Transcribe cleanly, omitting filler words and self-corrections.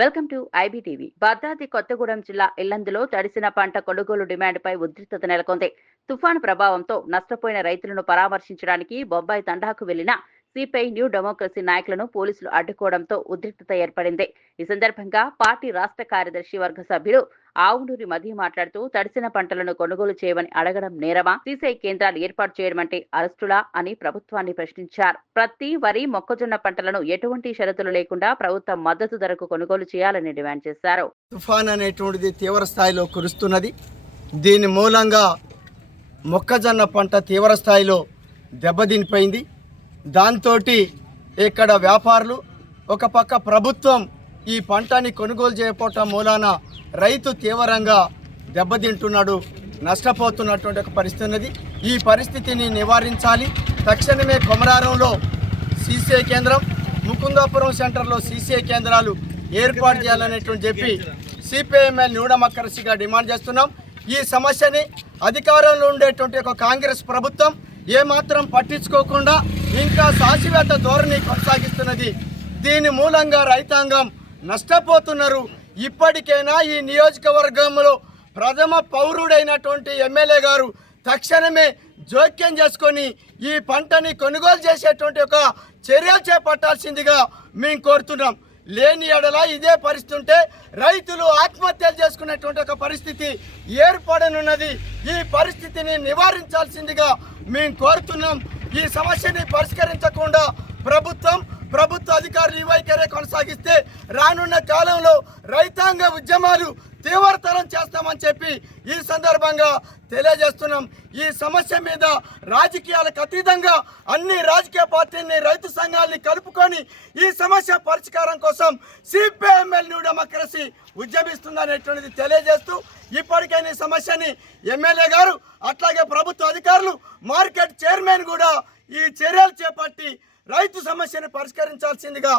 Welcome to IBTV. Bhadradri Kothagudem జిల్లా ఇల్లందులో తడిసిన పంట కొనుగోలు డిమాండ్పై ఉద్రిక్తత నెలకొంది. తుఫాను ప్రభావంతో నష్టపోయిన రైతులను పరామర్శించడానికి బొంబాయి తండాకు వెళ్లిన సిపిఐ న్యూ డెమోక్రసీ నాయకులను పోలీసులు అడ్డుకోవడంతో ఉద్రిక్తత ఏర్పడింది. ఈ సందర్భంగా పార్టీ రాష్ట్ర కార్యదర్శి వర్గ సభ్యుడు ఆవునూరి మధి మాట్లాడుతూ తడిసిన పంటలను కొనుగోలు చేయమని అడగడం నేరమా, సిసిఐ కేంద్రాలు ఏర్పాటు చేయడమంటే అరెస్టులా అని ప్రభుత్వాన్ని ప్రశ్నించారు. ప్రతి వరి, మొక్కజొన్న పంటలను ఎటువంటి షరతులు లేకుండా ప్రభుత్వం మద్దతు ధరకు కొనుగోలు చేయాలని డిమాండ్ చేశారు. తుఫాన్ అనేటువంటిది తీవ్ర స్థాయిలో కురుస్తున్నది. దీని మూలంగా మొక్కజొన్న పంట తీవ్ర స్థాయిలో దెబ్బతినిపోయింది. దాంతో ఇక్కడ వ్యాపారులు, ఒక పక్క ప్రభుత్వం ఈ పంటని కొనుగోలు చేయకపోవటం మూలాన రైతు తీవ్రంగా దెబ్బతింటున్నాడు, నష్టపోతున్నటువంటి ఒక పరిస్థితి ఉన్నది. ఈ పరిస్థితిని నివారించాలి. తక్షణమే కొమరారంలో సిసిఐ కేంద్రం, ముకుందాపురం సెంటర్లో సిసిఐ కేంద్రాలు ఏర్పాటు చేయాలనేటువంటి చెప్పి సిపిఐఎంఎల్ న్యూ డెమోక్రసీగా డిమాండ్ చేస్తున్నాం. ఈ సమస్యని అధికారంలో ఉండేటువంటి ఒక కాంగ్రెస్ ప్రభుత్వం ఏమాత్రం పట్టించుకోకుండా ఇంకా శాశ్వత ధోరణి కొనసాగిస్తున్నది. దీని మూలంగా రైతాంగం నష్టపోతున్నారు. ఇప్పటికైనా ఈ నియోజకవర్గంలో ప్రథమ పౌరుడైనటువంటి ఎమ్మెల్యే గారు తక్షణమే జోక్యం చేసుకొని ఈ పంటని కొనుగోలు చేసేటువంటి ఒక చర్యలు చేపట్టాల్సిందిగా మేము కోరుతున్నాం. లేని ఎడల ఇదే పరిస్థితి ఉంటే రైతులు ఆత్మహత్యలు చేసుకునేటువంటి ఒక పరిస్థితి ఏర్పడనున్నది. ఈ పరిస్థితిని నివారించాల్సిందిగా మేము కోరుతున్నాం. ఈ సమస్యని పరిష్కరించకుండా ప్రభుత్వ అధికారులు ఈ వైఖరే కొనసాగిస్తే రానున్న కాలంలో రైతాంగ ఉద్యమాలు తీవ్రతరం చేస్తామని చెప్పి ఈ సందర్భంగా తెలియజేస్తున్నాం. ఈ సమస్య మీద రాజకీయాలకు అతీతంగా అన్ని రాజకీయ పార్టీని, రైతు సంఘాలని కలుపుకొని ఈ సమస్య పరిష్కారం కోసం సిపిఐఎంఎల్ న్యూ డెమోక్రసీ ఉద్యమిస్తుందనేటువంటిది తెలియజేస్తూ ఇప్పటికైనా ఈ సమస్యని ఎమ్మెల్యే గారు, అట్లాగే ప్రభుత్వ అధికారులు, మార్కెట్ చైర్మన్ కూడా ఈ చర్యలు చేపట్టి రైతు సమస్యను పరిష్కరించాల్సిందిగా